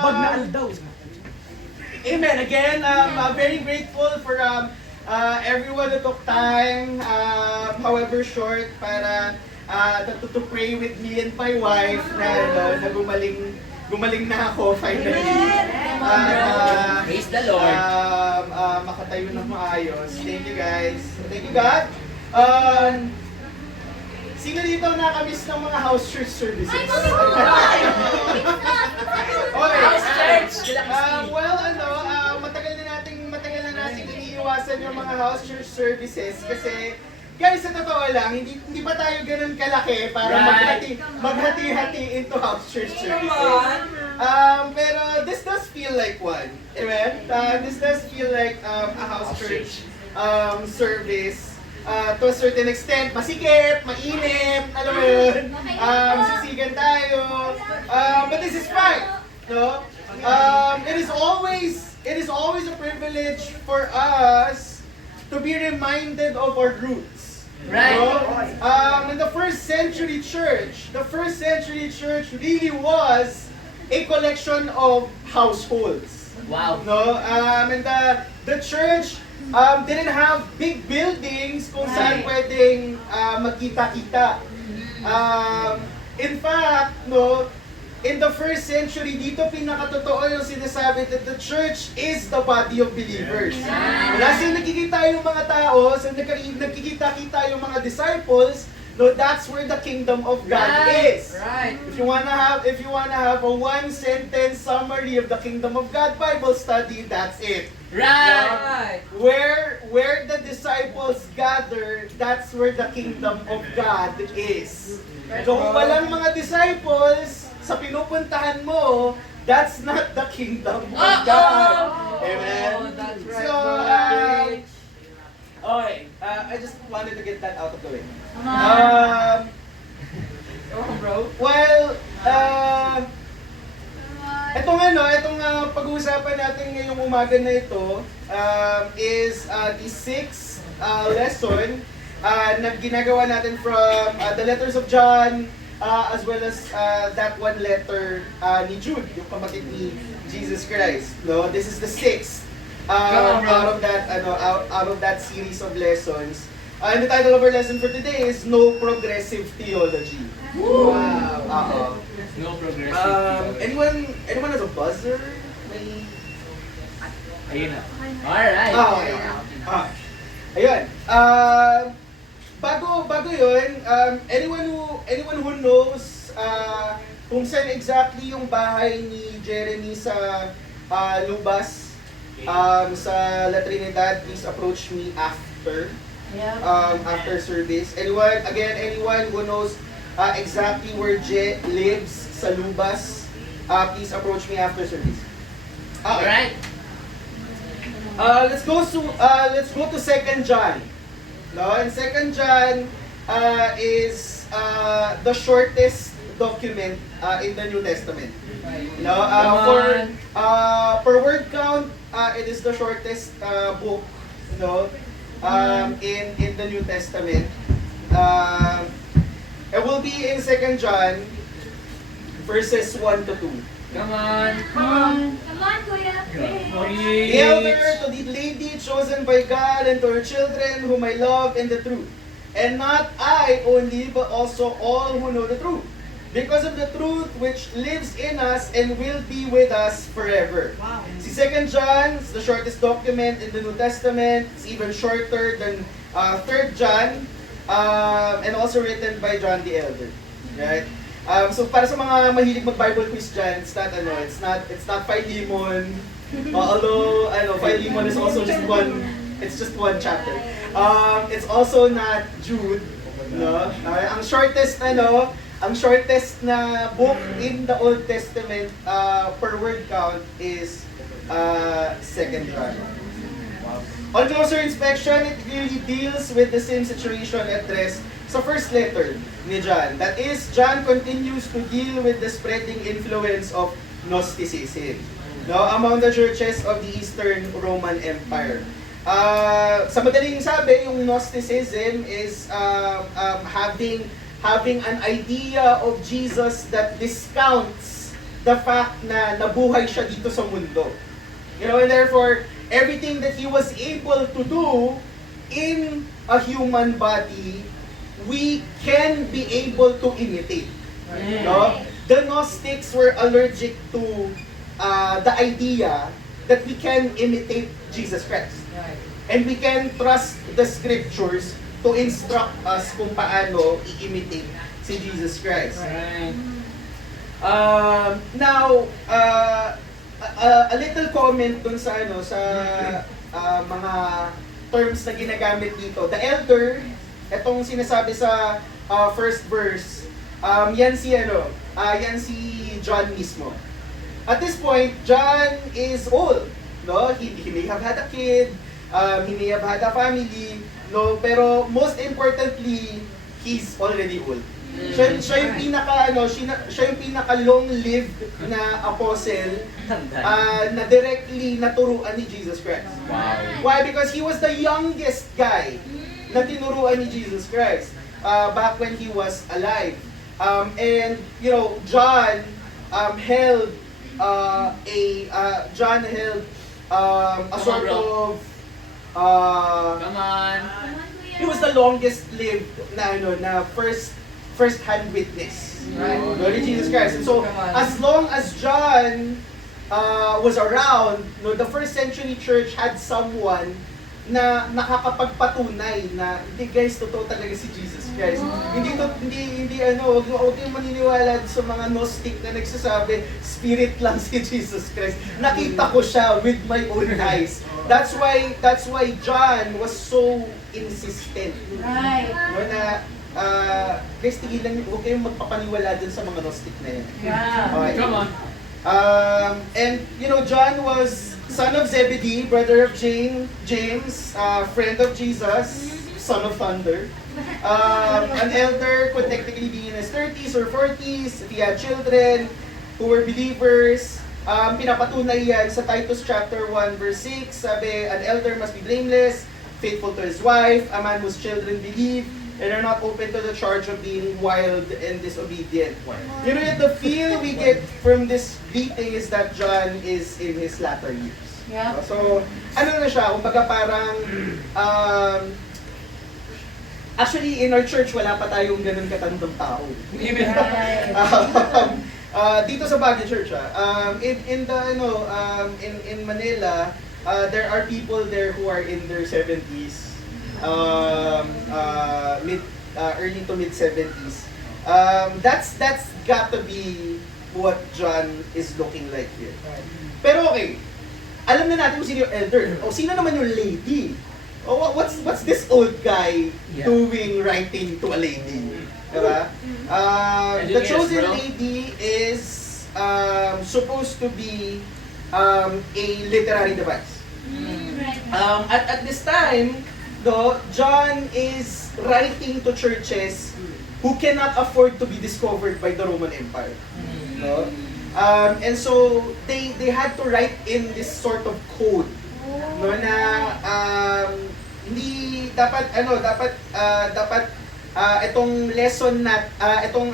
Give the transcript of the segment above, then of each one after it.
Bag na aldaw. Amen. Again, I'm very grateful for everyone who took time, however short, para to pray with me and my wife na gumaling na ako finally. Praise the Lord. Makatayo ng maayos. Thank you guys. Thank you God. Sino dito nakamiss ng mga house church services? Okay. House church! Well, matagal na nating iniiwasan yung mga house church services kasi guys, sa totoo lang, hindi pa tayo ganun kalaki para maghati-hati into house church services. Pero this does feel like one. Amen? This does feel like a house church service. To a certain extent, masikip, mainit, alam mo yun, sisigan tayo. But this is fine. No? It is always a privilege for us to be reminded of our roots. Right. No? In the first century church really was a collection of households. Wow. No? And the church didn't have big buildings kung saan pwedeng magkita-kita. In fact, no, in the first century, dito pinakatotoo yung sinasabi that the church is the body of believers. Wala siyang nakikita yung mga tao, sa nagkikita-kita yung mga disciples, no, that's where the kingdom of God is. Right. If you wanna have a one-sentence summary of the kingdom of God Bible study, that's it. Right. Where the disciples gather, that's where the kingdom of God is. So kung walang mga disciples sa pinupuntahan mo, that's not the kingdom of God. Amen? That's right. So, okay, I just wanted to get that out of the way. Bro. Well, itong pag-uusapan natin ngayong umaga na ito is the sixth lesson na ginagawa natin from the letters of John as well as that one letter ni Jude, yung kapatid ni Jesus Christ. No, this is the sixth out of that series of lessons. And the title of our lesson for today is No Progressive Theology. Wow. No progressive. Anyone has a buzzer? May... Ayun na. Alright. Okay. Ayun. Bago yun, anyone who knows kung saan exactly yung bahay ni Jeremy sa Lubas, sa La Trinidad, please approach me after service. Anyone who knows exactly where Je lives sa Lubas, please approach me after service. Alright. Let's go to 2 John. No, and 2 John is the shortest document in the New Testament. No, for word count, it is the shortest book, no, in the New Testament. It will be in 2 John verses 1 to 2. Come on. Kuya. The elder to the lady chosen by God and to her children whom I love in the truth. And not I only, but also all who know the truth. Because of the truth which lives in us and will be with us forever. Wow. See, 2 John is the shortest document in the New Testament. It's even shorter than 3 John, and also written by John the Elder. Right? So para sa mga mahilig mag-Bible quiz dyan, it's not Philemon. Although Philemon is also just one chapter. It's also not Jude, no? Ang shortest na book in the Old Testament per word count is 2 John. On closer inspection, it really deals with the same situation addressed sa first letter ni John. That is, John continues to deal with the spreading influence of Gnosticism, no, among the churches of the Eastern Roman Empire. Sa madaling sabi, yung Gnosticism is having an idea of Jesus that discounts the fact na nabuhay siya dito sa mundo. You know, and therefore, everything that he was able to do in a human body, we can be able to imitate. No? The Gnostics were allergic to the idea that we can imitate Jesus Christ. And we can trust the scriptures to instruct us kung paano i-imitate si Jesus Christ. Right. Now, a little comment dun sa mga terms na ginagamit dito. The elder, etong sinasabi sa first verse, yan si John mismo. At this point, John is old, no? He may have had a kid, he may have had a family, no? Pero most importantly, he's already old. Siya yung pinaka long-lived na apostle na directly naturuan ni Jesus Christ. Wow. Why? Because he was the youngest guy na tinuruan ni Jesus Christ back when he was alive. And you know, John held a sort of Come on. he was the longest lived na first-hand witness, right? Lord Jesus Christ. And so, as long as John was around, no, the first century church had someone na nakakapagpatunay na hindi guys, totoo talaga si Jesus Christ. Hindi wag kayong maniniwala sa mga Gnostic na nagsasabi spirit lang si Jesus Christ. Nakita ko siya with my own eyes. That's why John was so insistent. Right. No, na guys, tigilan niyo, huwag kayong magpapaniwala dun sa mga Gnostic na yan. Yeah. Okay. Come on. And you know, John was son of Zebedee, brother of James, friend of Jesus, son of thunder. An elder could technically be in his 30s or 40s if he had children who were believers. Pinapatunay yan sa Titus chapter 1 verse 6. Sabi, an elder must be blameless, faithful to his wife, a man whose children believe, and are not open to the charge of being wild and disobedient. You know, the feel we get from this greeting is that John is in his latter years. Yeah. So, ano na siya, kumbaga parang, actually in our church, wala pa tayong ganun katandang tao. Dito sa Baguio Church, in Manila, there are people there who are in their 70s. Early to mid 70s. That's got to be what John is looking like here. Pero okay, alam na natin kung sino yung elder. O sino naman yung lady? O what's this old guy doing writing to a lady? Diba? The chosen lady is supposed to be a literary device. At this time, though, John is writing to churches who cannot afford to be discovered by the Roman Empire. No? And so they had to write in this sort of code, no, na hindi dapat itong lesson na itong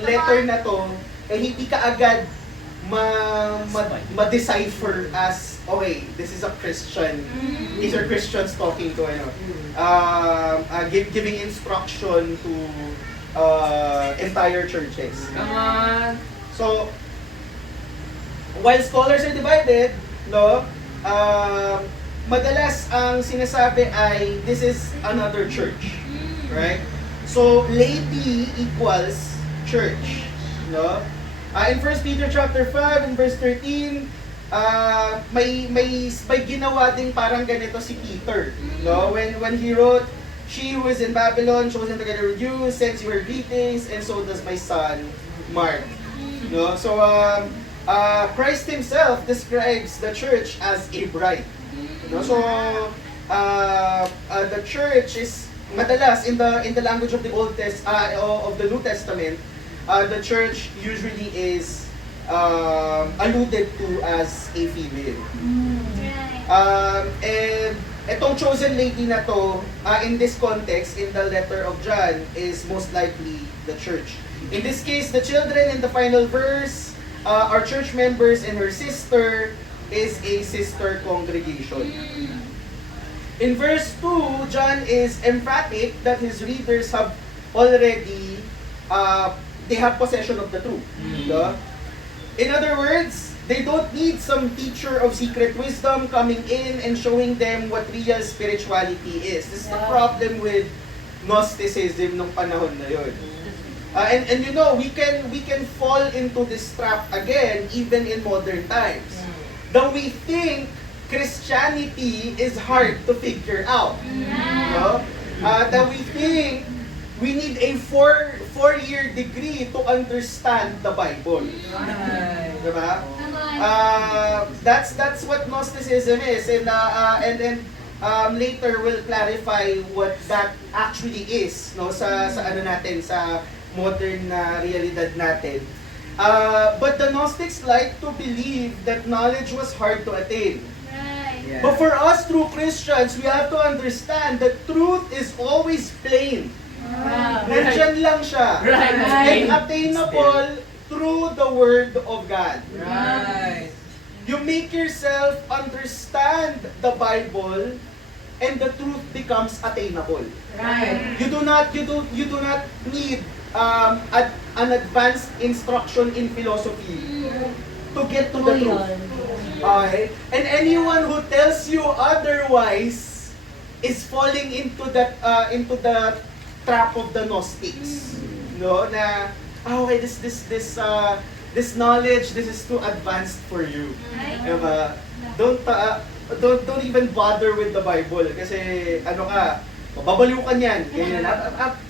letter na to hindi ka agad ma-decipher as, okay, this is a Christian. These are Christians talking to, giving instruction to entire churches. Come on. So, while scholars are divided, no, madalas ang sinasabi ay, this is another church. Right? So, laity equals church. No? In 1 Peter chapter 5 and verse 13, may ginawa ding parang ganito si Peter, no? When he wrote, "She who is in Babylon, chosen together with you, sends you her greetings, and so does my son Mark." No? So Christ himself describes the church as a bride. No? So the church is madalas in the language of the of the New Testament. The church usually is alluded to as a female. And itong chosen lady na to, in this context, in the letter of John, is most likely the church. In this case, the children in the final verse, our church members and her sister is a sister congregation. In verse 2, John is emphatic that his readers have already, they have possession of the truth. No? In other words, they don't need some teacher of secret wisdom coming in and showing them what real spirituality is. This is the problem with Gnosticism nung panahon na yun. And you know, we can fall into this trap again even in modern times. That we think Christianity is hard to figure out. No? That we think we need a four-year degree to understand the Bible. Diba? That's what Gnosticism is, and then later we'll clarify what that actually is, no, sa ano natin, sa modern na realidad natin. But the Gnostics like to believe that knowledge was hard to attain. Yeah. But for us true Christians, we have to understand that truth is always plain. Nandyan lang siya. And attainable through the Word of God. Right. You make yourself understand the Bible, and the truth becomes attainable. Right. You do not need an advanced instruction in philosophy to get to the truth. Okay? And anyone who tells you otherwise is falling into the trap of the Gnostics. No, na okay, this knowledge, this is too advanced for you. Diba? Don't even bother with the Bible kasi ano ka, mababaliw ka niyan. Ganyan.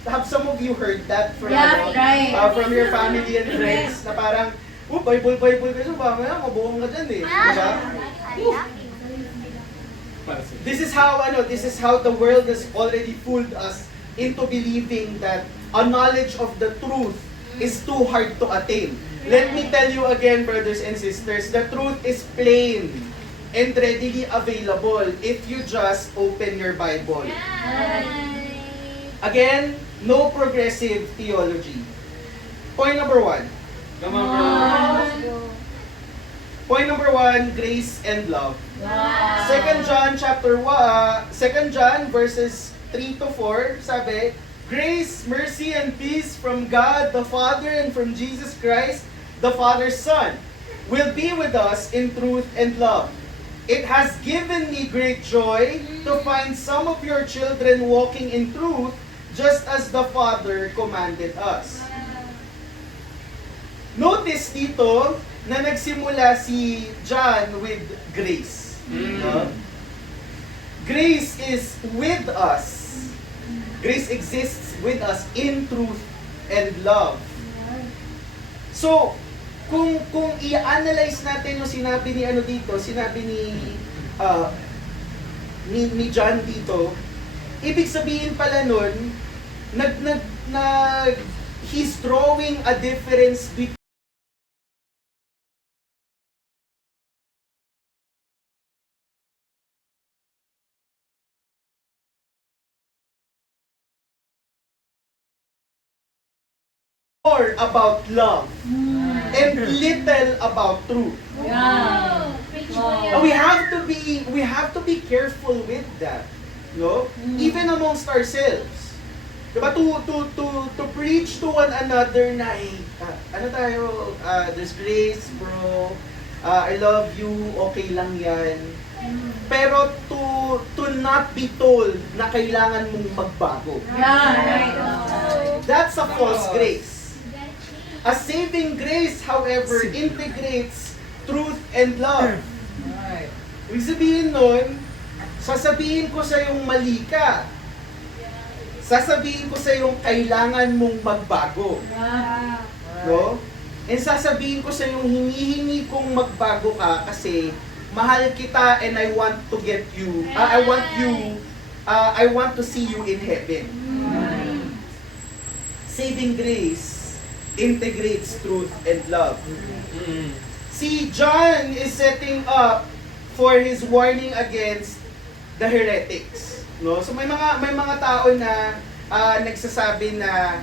Have some of you heard that from from your family and friends na parang, Bible kasi mamaya mabuong ka dyan eh. Diba? This is how the world has already fooled us into believing that a knowledge of the truth is too hard to attain. Let me tell you again, brothers and sisters, the truth is plain and readily available if you just open your Bible. Again, no progressive theology. Point number 1. Come on, bro. Point number 1, grace and love. 2 John verses 3 to 4, sabi, grace, mercy, and peace from God the Father and from Jesus Christ, the Father's Son, will be with us in truth and love. It has given me great joy to find some of your children walking in truth, just as the Father commanded us. Notice dito na nagsimula si John with grace. No? Grace is with us. Grace exists with us in truth and love. So, kung i-analyze natin yung sinabi ni ni John dito, ibig sabihin pala nun, he's drawing a difference between more about love and little about truth. We have to be careful with that, no? Even amongst ourselves. Diba, to preach to one another na, hey, there's grace, bro. I love you, okay lang yan. Pero to not be told na kailangan mong magbago. That's a false grace. A saving grace, however, integrates truth and love. Ibig sabihin nun, sasabihin ko sa iyong mali ka. Sasabihin ko sa iyong kailangan mong magbago. No? And sasabihin ko sa iyong hinihingi kong magbago ka kasi mahal kita and I want to get you, I want to see you in heaven. Saving grace integrates truth and love. See, John is setting up for his warning against the heretics. No? So may mga tao na nagsasabi na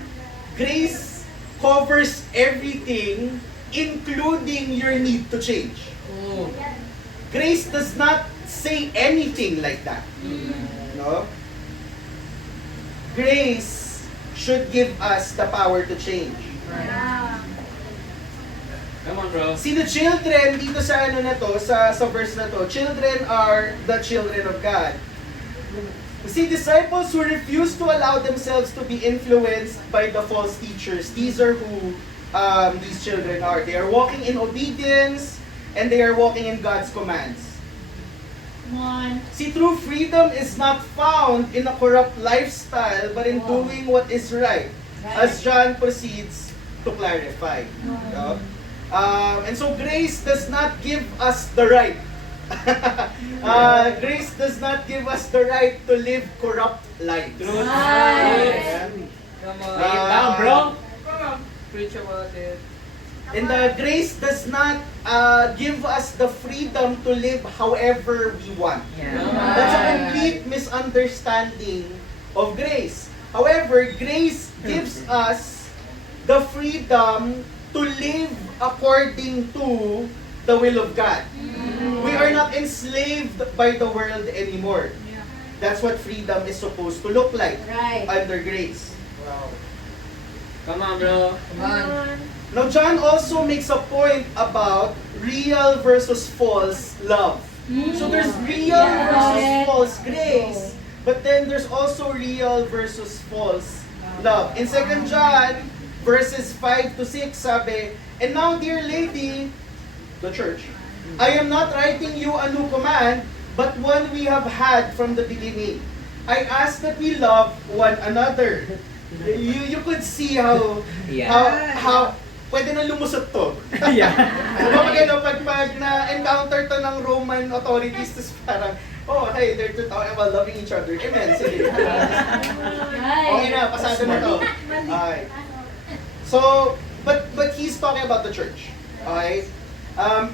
grace covers everything including your need to change. Oh. Grace does not say anything like that. No? Grace should give us the power to change. Yeah. Come on, bro. See, the children dito sa ano na to, sa verse na to, children are the children of God. See, disciples who refuse to allow themselves to be influenced by the false teachers, these are who these children are. They are walking in obedience and they are walking in God's commands. Come on. See, true freedom is not found in a corrupt lifestyle, but in doing what is right, as John proceeds to clarify. No? And so grace does not give us the right. Grace does not give us the right to live corrupt lives. Truth. Right. Come on. Lay it down, bro. Come on. Preach about it. And grace does not give us the freedom to live however we want. That's a complete misunderstanding of grace. However, grace gives us the freedom to live according to the will of God. We are not enslaved by the world anymore. That's what freedom is supposed to look like Right. under grace. Wow. Come on, bro. Come on. Now, John also makes a point about real versus false love. So there's real versus false grace, but then there's also real versus false love. In 2 John, verses 5 to 6, sabi, "And now, dear lady," the church, "I am not writing you a new command, but one we have had from the beginning. I ask that we love one another." You could see how pwede na lumusot to. Kumbaga pag na-encounter to ng Roman authorities, tapos parang, oh, hey, they're talking about loving each other. Amen, sige. Okay na, pasado na to. Okay. So, but he's talking about the church. Okay?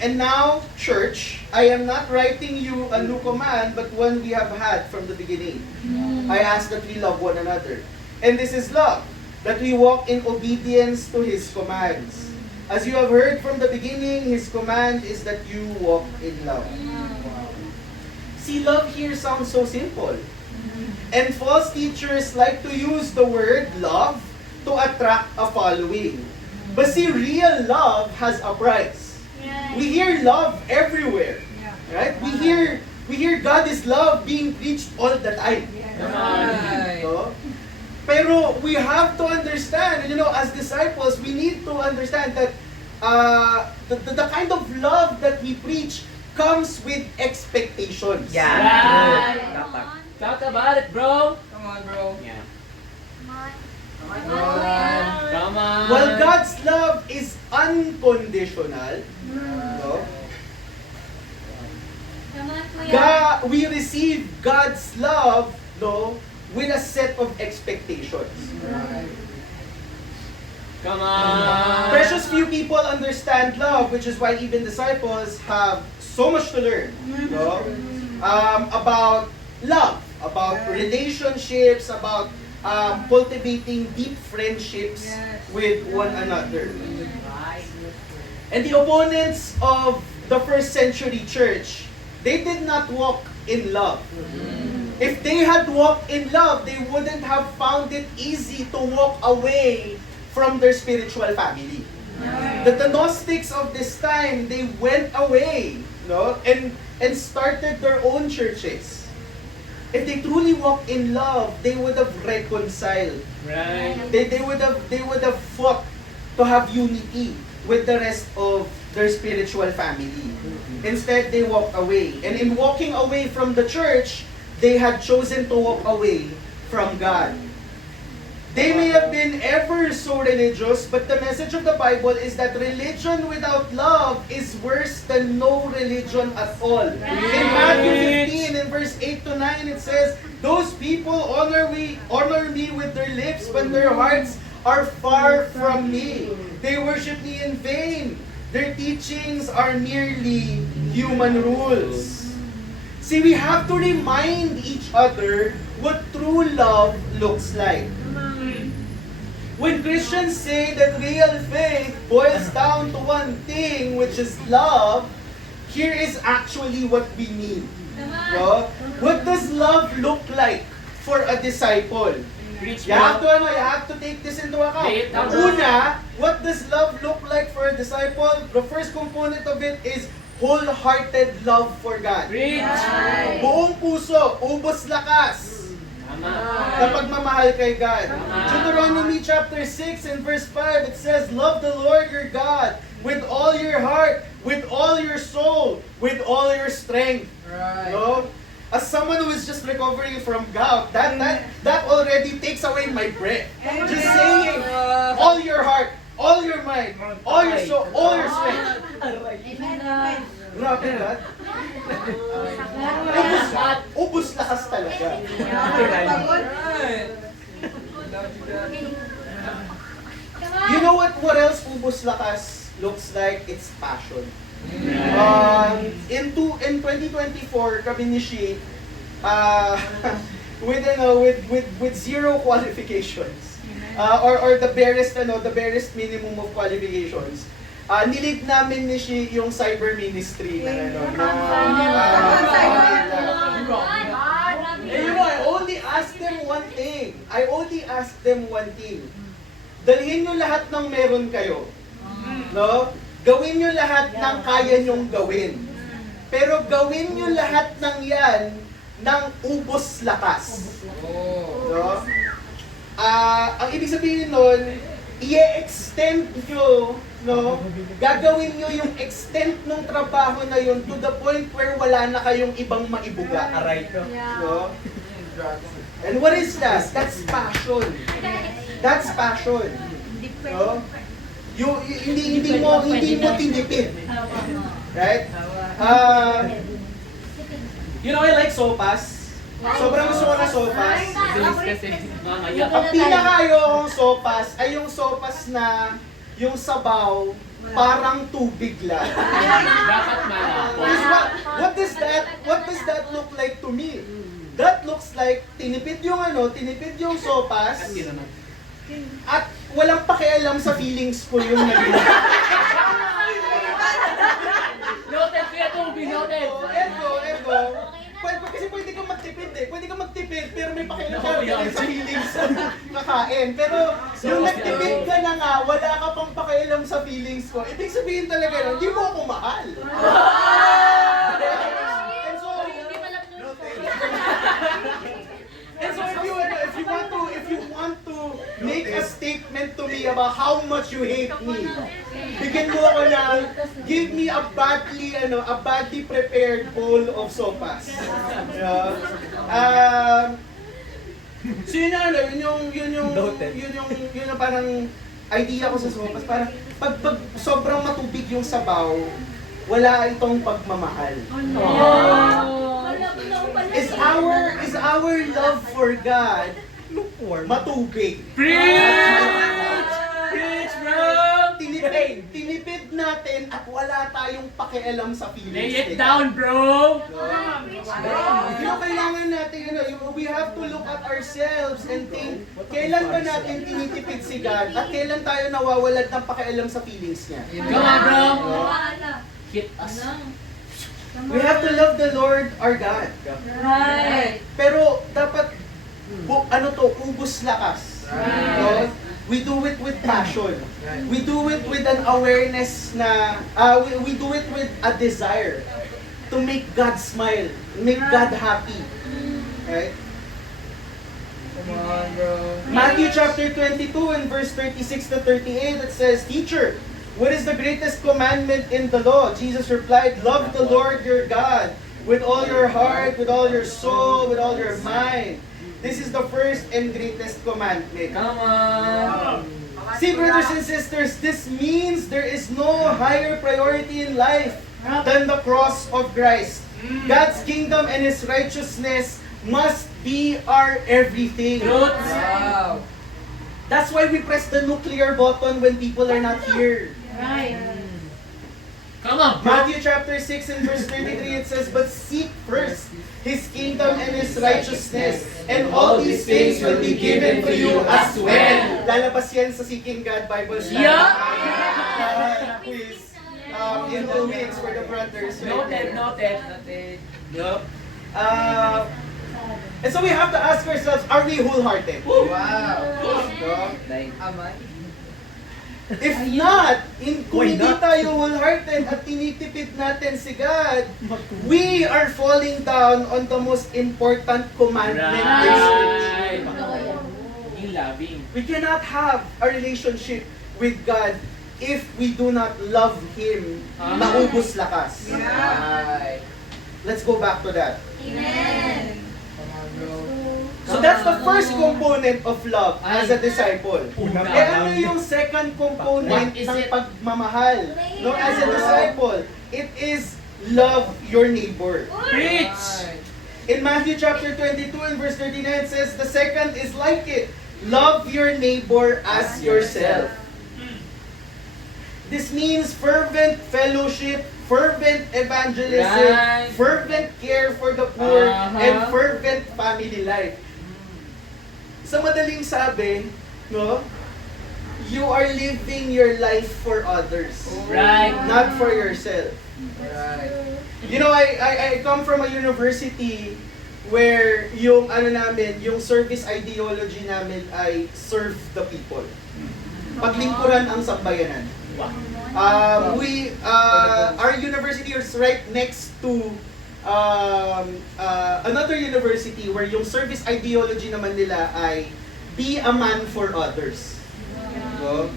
And now, church, I am not writing you a new command, but one we have had from the beginning. I ask that we love one another. And this is love, that we walk in obedience to His commands. As you have heard from the beginning, His command is that you walk in love. See, love here sounds so simple. And false teachers like to use the word love to attract a following. But see, real love has a price. We hear love everywhere. Right? We hear God is love being preached all the time. Come on. No? Pero we have to understand, as disciples, we need to understand that the kind of love that we preach comes with expectations. Right. Talk about it, bro. Come on, bro. Yeah. Come on. Come on. While God's love is unconditional, no? Come on, Kuya. We receive God's love, no, with a set of expectations. Come on. Precious few people understand love, which is why even disciples have so much to learn, no? About love, about relationships, about cultivating deep friendships with one another. And the opponents of the first century church, they did not walk in love. If they had walked in love, they wouldn't have found it easy to walk away from their spiritual family. The Gnostics of this time, they went away, no, and started their own churches. If they truly walked in love, they would have reconciled. Right. They would have fought to have unity with the rest of their spiritual family. Instead, they walked away. And in walking away from the church, they had chosen to walk away from God. They may have been ever so religious, but the message of the Bible is that religion without love is worse than no religion at all. In Matthew 15, in verse 8 to 9, it says, "Those people honor me with their lips, but their hearts are far from me. They worship me in vain. Their teachings are merely human rules." See, we have to remind each other what true love looks like. When Christians say that real faith boils down to one which is love, here is actually what we mean. No? What does love look like for a disciple? Preach, You have bro. to you have to take this into account. Lay it down. Una, what does love look like for a disciple? The first component of it is wholehearted love for God. Preach. Buong puso, ubos lakas. Tama. Na pagmamahal kay God. Tama. Deuteronomy chapter 6 and verse 5, it says, love the Lord your God with all your heart, with all your soul, with all your strength. Right. No? As someone who is just recovering from gout, that already takes away my breath. Just saying, all your heart, all your mind, all your soul, all your strength. Grabe God. Ubus lakas talaga. Right. You know what else ubus lakas looks like? It's passion. In 2024, kami ni Shi, with zero qualifications, or the barest minimum of qualifications, nilig namin ni Shi yung cyber ministry na I only asked them one thing. Dalhin nyo lahat ng meron kayo. No? Gawin nyo lahat ng kaya nyong gawin. Pero gawin nyo lahat ng yan ng ubos lakas. No? Ang ibig sabihin nun, i-extend nyo, no? Gagawin nyo yung extent ng trabaho na yun to the point where wala na kayong ibang maibuga. No? And what is that? That's passion. That's passion. No? Hindi mo tinipid. Right? You know, I like sopas. Sobrang gusto ko na sopas. Ang pinaka-ayokong sopas ay yung sopas na yung sabaw parang tubig lang. Dapat malapot. What does that look like to me? That looks like tinipid yung sopas. At walang pakialam sa feelings ko yung naging. Noted, kuya Toby, noted. Ergo. Kasi pwede kang magtipid eh. Pwede kang magtipid pero may pakialam ka rin sa feelings na kakain. Pero yung nagtipid ka na nga, wala ka pang pakialam sa feelings ko. Ibig sabihin talaga nun, hindi mo ako mahal. And so if you want to make a statement to me about how much you hate me, bigyan mo ako ng give me a badly prepared bowl of sopas. So yun yung parang idea ko sa sopas. Parang pag sobrang matubig yung sabaw, wala itong pagmamahal. Is our love for God matubig? Preach! Preach, bro! Tinipid natin at wala tayong pakialam sa feelings. Lay it down, bro! Kailangan natin, we have to look at ourselves and think, kailan ba natin tinitipid si God at kailan tayo nawawalan ng pakialam sa feelings niya? Come on, bro! Hit us. We have to love the Lord our God. Right. Pero dapat ubus lakas. No? We do it with passion. We do it with an awareness na we do it with a desire to make God smile, make God happy. Right? Come on, bro. Matthew chapter 22 and verse 36 to 38, it says, Teacher, what is the greatest commandment in the law? Jesus replied, love the Lord your God with all your heart, with all your soul, with all your mind. This is the first and greatest commandment. Come on! See, brothers and sisters, this means there is no higher priority in life than the cross of Christ. God's kingdom and His righteousness must be our everything. Roots! Wow. That's why we press the nuclear button when people are not here. Right. Come on, bro! Matthew chapter 6 and verse 33, it says, but seek first His kingdom and His righteousness, and all these things will be given to you as well. Lalabas yan sa Seeking God Bible study. Yeah! Quiz. in 2 weeks for the brothers. right Noted, there. noted. Yup. And so we have to ask ourselves, are we wholehearted? Wow. No? Am I? If not, kung Why hindi not? tayo wholehearted at tinitipid natin si God, we are falling down on the most important commandment in Scripture. Right. Being loving. We cannot have a relationship with God if we do not love Him na ubos lakas. Right. Let's go back to that. Amen. Come on, bro. So that's the first component of love as a disciple. Una. Eh ano yung second component What is ng it? pagmamahal? No, as a disciple, it is love your neighbor. Preach! Right. In Matthew chapter 22 and verse 39 it says, the second is like it. Love your neighbor as yourself. This means fervent fellowship, fervent evangelism, Right. fervent care for the poor, and Uh-huh. fervent family life. Sa madaling sabi, no, you are living your life for others, Right. not for yourself. Right. You know, I come from a university where yung ano namin, yung service ideology namin ay serve the people. Paglingkuran ang sambayanan. Our university is right next to another university where yung service ideology naman nila ay be a man for others. No?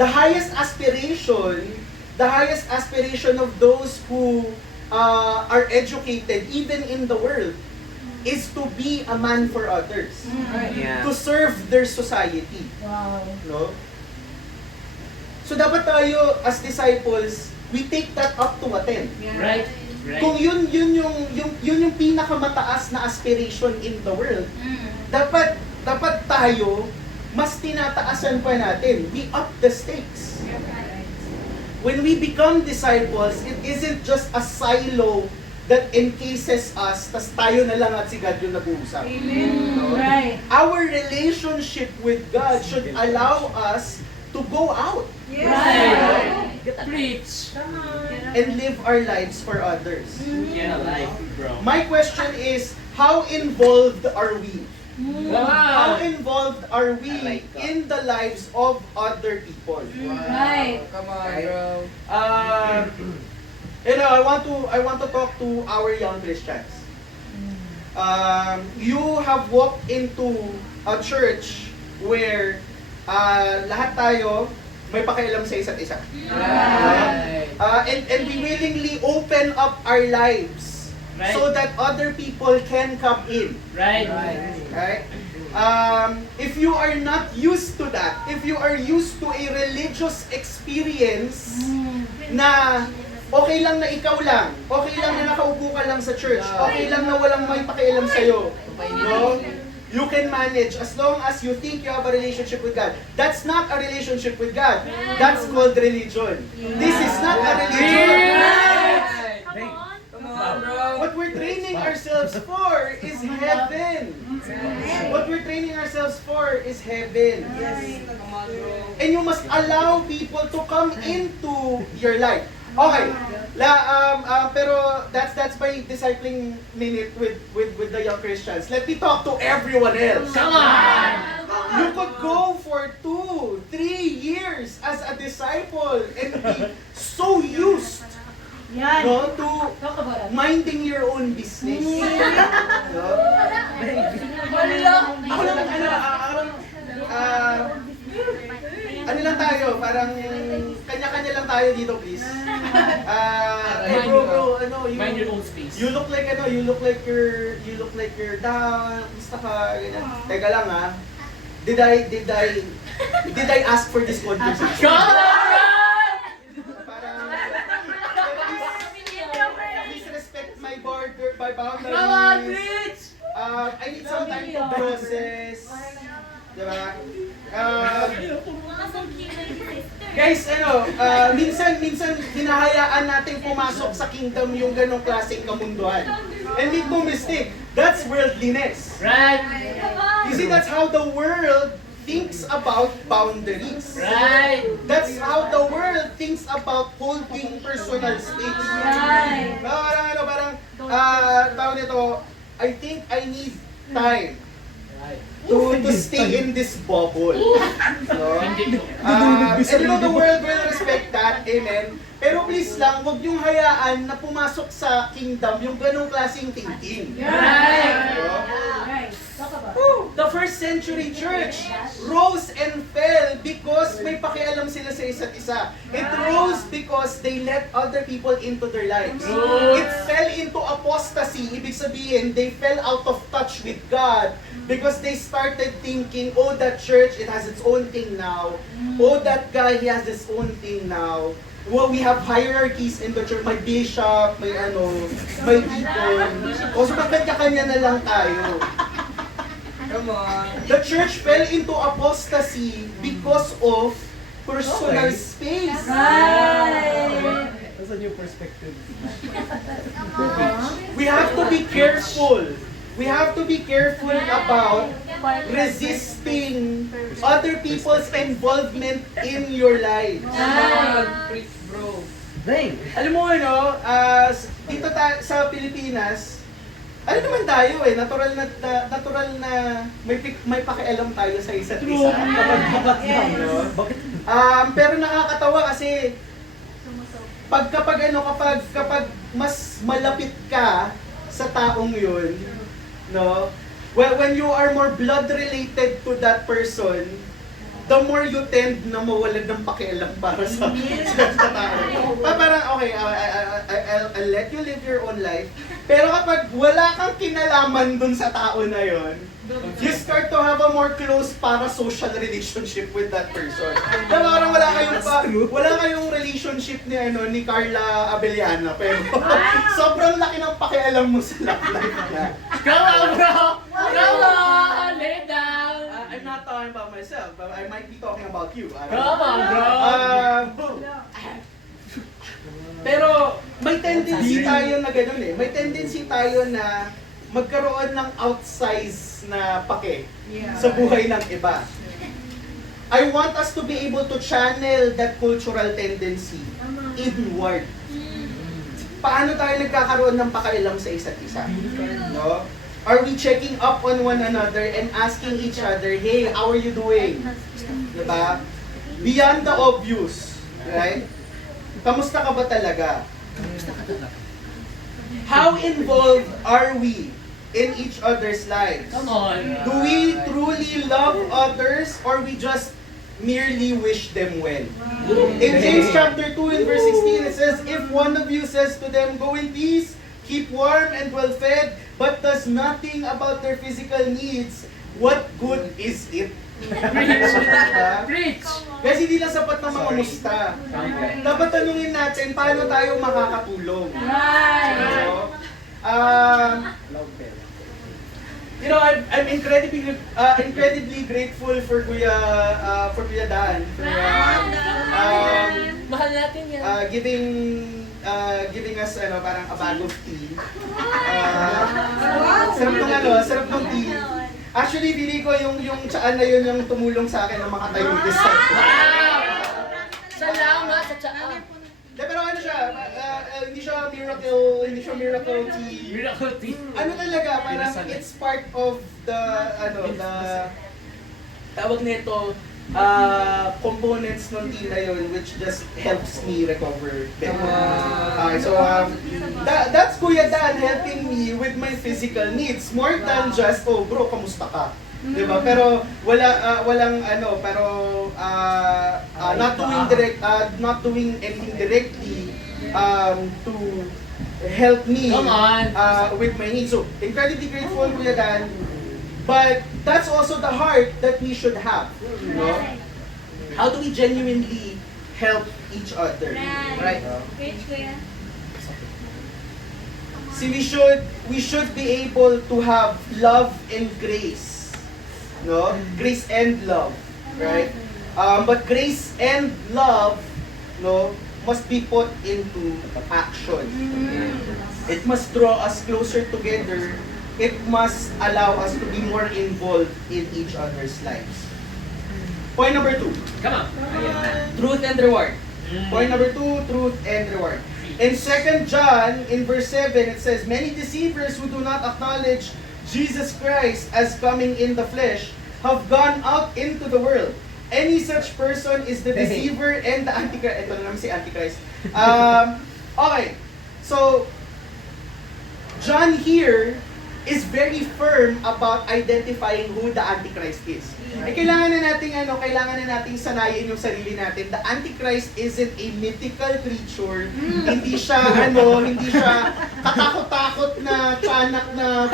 The highest aspiration of those who are educated even in the world is to be a man for others, Yeah. to serve their society. Wow. No? So dapat tayo as disciples, we take that up to a 10. Right. Kung yun yung pinakamataas na aspiration in the world, dapat tayo mas tinataasan pa natin. We up the stakes. When we become disciples, it isn't just a silo that encases us, tas tayo na lang at si God yung nag-uusap. No? Right. Our relationship with God should allow us to go out Right. Preach. and live our lives for others. Get a life, bro. My question is, how involved are we? How Wow. involved are I we like that. in the lives of other people? Right. Come on, bro. I want to talk to our young Christians. You have walked into a church where lahat tayo may pakialam sa isa't isa. Right. And we willingly open up our lives Right. so that other people can come in. Right. Right? If you are not used to that, if you are used to a religious experience na okay lang na ikaw lang, okay lang na nakaupo ka lang sa church, okay lang na walang may pakialam sa'yo, no? You can manage as long as you think you have a relationship with God. That's not a relationship with God. That's called religion. This is not a religion. Right. Come on. Come on, bro. What we're training ourselves for is heaven. What we're training ourselves for is heaven. Come on, bro. And you must allow people to come into your life. Okay. Pero that's my discipling minute with the young Christians. Let me talk to everyone else. Come on. You could go for 2, 3 years as a disciple and be so used, Yan. no, to Talk about it. minding your own business. No? Ako lang, ano lang tayo, parang kanya-kanya lang tayo dito, please. Bro, Mind your own space. you look like you're down, kumusta ka, ganyan. Teka lang ha. Did I ask for this conversation? Come on! Parang, please respect my boundaries. Come on, preach! I need some time to process. Diba? Guys, minsan hinahayaan natin pumasok sa kingdom yung ganong klaseng kamunduhan. And make no mistake, that's worldliness. Right. You see, that's how the world thinks about boundaries. Right. That's how the world thinks about holding personal space. Right. Parang, tawag nito, I think I need time to stay in this bubble. No? And the world will respect that, amen? Pero please lang, huwag niyong hayaan na pumasok sa kingdom yung ganong klaseng thinking. Right. No? Right. Talk about it. Woo! The first century church rose and fell because may pakialam sila sa isa't isa. It rose because they let other people into their lives. It fell into apostasy. Ibig sabihin, they fell out of touch with God because they started thinking, oh, that church, it has its own thing now. Oh, that guy, he has his own thing now. Well, we have hierarchies in the church. May bishop, may may deacon. O so, kanya-kanya na lang tayo. Come on. The church fell into apostasy because of personal space. Right. That's a new perspective. We have to be careful. We have to be careful about resisting other people's involvement in your lives. Come on. Preach, bro. Dang! Alam mo dito sa Pilipinas, ano naman tayo natural na may pakialam tayo sa isa't isa. No? Pero nakakatawa kasi kapag mas malapit ka sa taong yun, no? Well, when you are more blood related to that person, the more you tend na mawalan ng pakialam para sa tao. Parang, okay, I'll let you live your own life. Pero kapag wala kang kinalaman dun sa tao na yon, you start to have a more close para-social relationship with that person. Parang wala kayong relationship ni Carla Abellana, pero sobrang laki ng pakialam mo sa love life niya. Come on, bro. Come on. Lay it down. I'm not talking about myself, but I might be talking about you. Come on, bro. Pero may tendency tayo na gano'n May tendency tayo na magkaroon ng outsize na pake sa buhay ng iba. I want us to be able to channel that cultural tendency inward. Paano tayo nagkakaroon ng pakialam sa isa't isa? No? Are we checking up on one another and asking each other, hey, how are you doing? Diba? Beyond the obvious, right? Kamusta ka ba talaga? How involved are we in each other's lives? Come on. Do we truly love others or we just merely wish them well? In James chapter 2 and verse 16 it says, if one of you says to them, go in peace, keep warm and well fed, but does nothing about their physical needs, what good is it? Preach. Kasi hindi lang sapat na mga musta. Dapat tanungin natin, paano tayo makakatulong? Right. I'm incredibly grateful for Kuya Dan Mahal natin yan. giving us parang a bag of tea. Sarap ng tea. Actually, pili ko yung tsaan na yun yung tumulong sa akin na makatayo this time. Wow! Salamat sa tsaka. Pero ano siya, hindi siya miracle tea. Miracle tea. Ano talaga, parang it's part of the tawag nito, components ng tea na yun which just helps me recover better. So that's Kuya Dan helping me with my physical needs more than just, oh bro, kamusta ka? Diba? Pero not doing anything directly to help me Come on. with my needs. So incredibly grateful, Kuya Dan. But that's also the heart that we should have. You know? How do we genuinely help each other? Right? Preach, Kuya. See, we should be able to have love and grace. No? Grace and love. Right? But grace and love, no, must be put into action. It must draw us closer together. It must allow us to be more involved in each other's lives. Point number 2. Come on. Ayan na. Truth and reward. Point number 2, truth and reward. In 2 John, in verse 7, it says, many deceivers who do not acknowledge Jesus Christ as coming in the flesh have gone out into the world. Any such person is the deceiver and the antichrist. Ito na naman si Antichrist. Okay, so John here is very firm about identifying who the Antichrist is. Eh, kailangan na nating sanayin yung sarili natin. The Antichrist isn't a mythical creature. Hindi siya katakot-takot na tiyanak na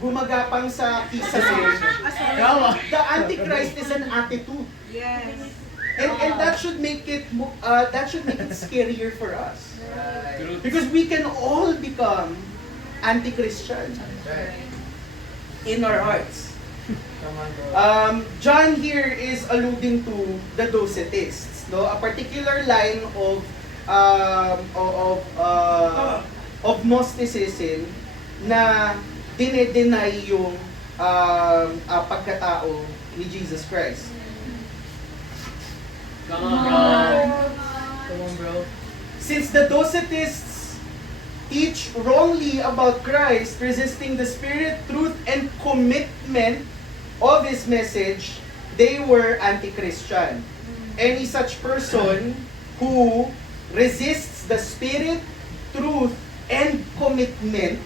gumagapang sa kisame. The Antichrist is an attitude. Yes. And that should make it scarier for us. Truth. Because we can all become anti-Christian in our hearts. John here is alluding to the Docetists, no? A particular line of Gnosticism na dine-deny yung pagkatao ni Jesus Christ. Come on, bro. Come on, bro. Since the Docetists teach wrongly about Christ, resisting the spirit, truth, and commitment of His message, they were anti-Christian. Any such person who resists the spirit, truth, and commitment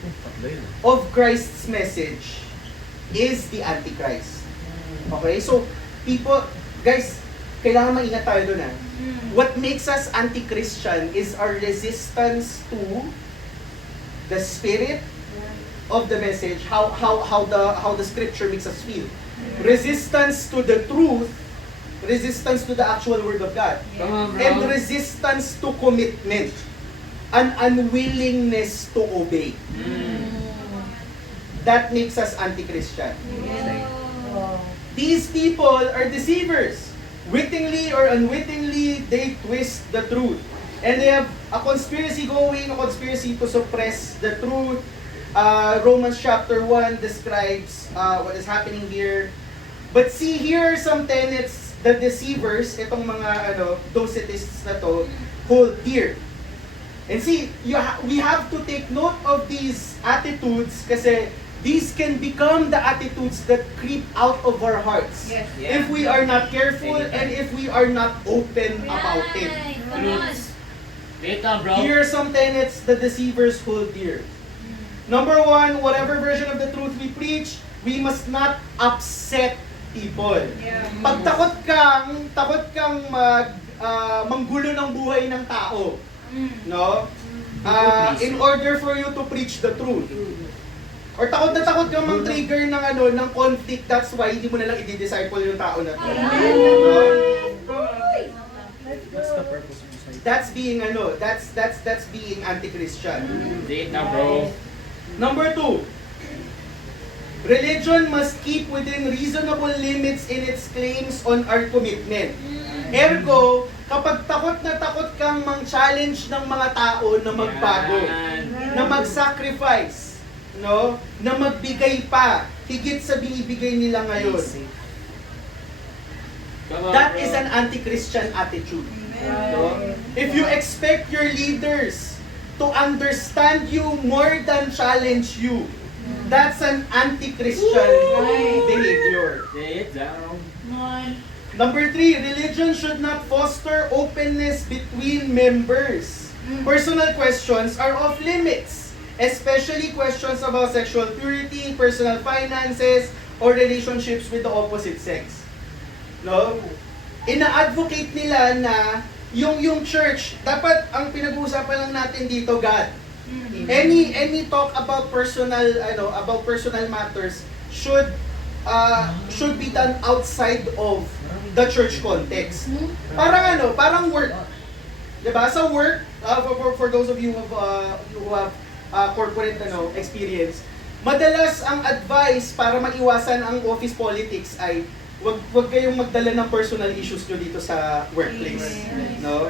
of Christ's message is the Antichrist. Okay? So, guys, kailangan maingat tayo doon ha. What makes us anti-Christian is our resistance to the spirit of the message, how the scripture makes us feel. Resistance to the truth, resistance to the actual word of God. Come on, bro. And resistance to commitment. An unwillingness to obey. That makes us anti-Christian. These people are deceivers. Wittingly or unwittingly, they twist the truth. And they have a conspiracy to suppress the truth. Romans chapter 1 describes what is happening here. But see, here are some tenets the deceivers, itong mga Docetists na to, hold dear. And see, we have to take note of these attitudes kasi these can become the attitudes that creep out of our hearts. Yes. Yeah. If we are not careful and if we are not open about it. Truth. Dito, bro. Here are some tenets the deceivers hold dear. Number 1, whatever version of the truth we preach, we must not upset people. Yeah. Pag takot kang manggulo ng buhay ng tao, no? In order for you to preach the truth. Or takot kang mang-trigger ng conflict, that's why hindi mo na lang i-disciple yung tao na to. No? That's the purpose of society. That's being that's being anti-Christian. Dito, bro. Number 2, religion must keep within reasonable limits in its claims on our commitment. Ergo, kapag takot kang mang-challenge ng mga tao na magbago, na mag-sacrifice, no? Na magbigay pa, higit sa binibigay nila ngayon. Come on, That bro. is an anti-Christian attitude. No? If you expect your leaders to understand you more than challenge you, that's an anti-Christian behavior. Lay it down. Number 3, religion should not foster openness between members. Personal questions are off limits, especially questions about sexual purity, personal finances, or relationships with the opposite sex. No? Ina-advocate nila na yung church, dapat ang pinag-uusapan lang natin dito, God. Any talk about personal matters should be done outside of the church context. Parang work. 'Di ba? Sa work, for those of you who have corporate experience, madalas ang advice para maiwasan ang office politics ay wag kayong magdala ng personal issues nyo dito sa workplace. No?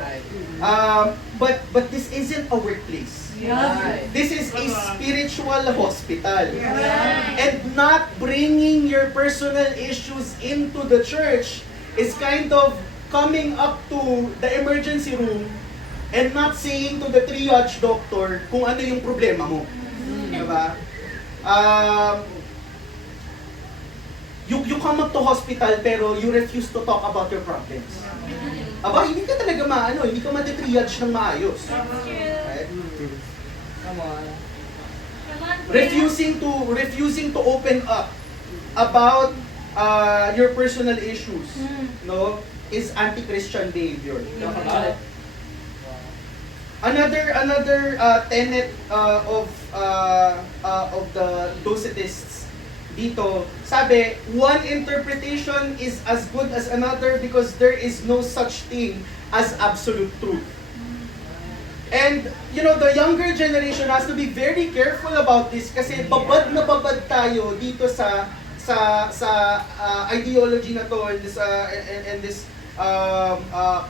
But this isn't a workplace. Yeah. This is a spiritual hospital. Right. And not bringing your personal issues into the church is kind of coming up to the emergency room and not saying to the triage doctor kung ano yung problema mo. Diba? You come up to hospital pero you refuse to talk about your problems. Aba, hindi ka talaga hindi ka matitriage ng maayos. Right? Come on. Refusing to open up about your personal issues, no, is anti-Christian behavior. Talk about it. Another tenet of the Docetists dito, sabi, one interpretation is as good as another because there is no such thing as absolute truth. And, you know, the younger generation has to be very careful about this kasi babad na babad tayo dito sa ideology na to and this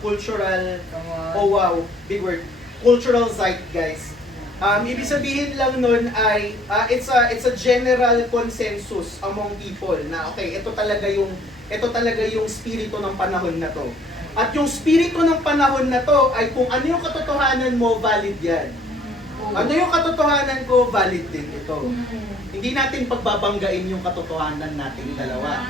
cultural, Come on. oh wow, big word, cultural zeitgeist. Ibig sabihin lang nun ay it's a general consensus among people na okay, ito talaga yung spirito ng panahon na to. At yung spirito ng panahon na to ay kung ano yung katotohanan mo, valid yan. Ano yung katotohanan ko, valid din ito. Hindi natin pagbabanggain yung katotohanan nating dalawa.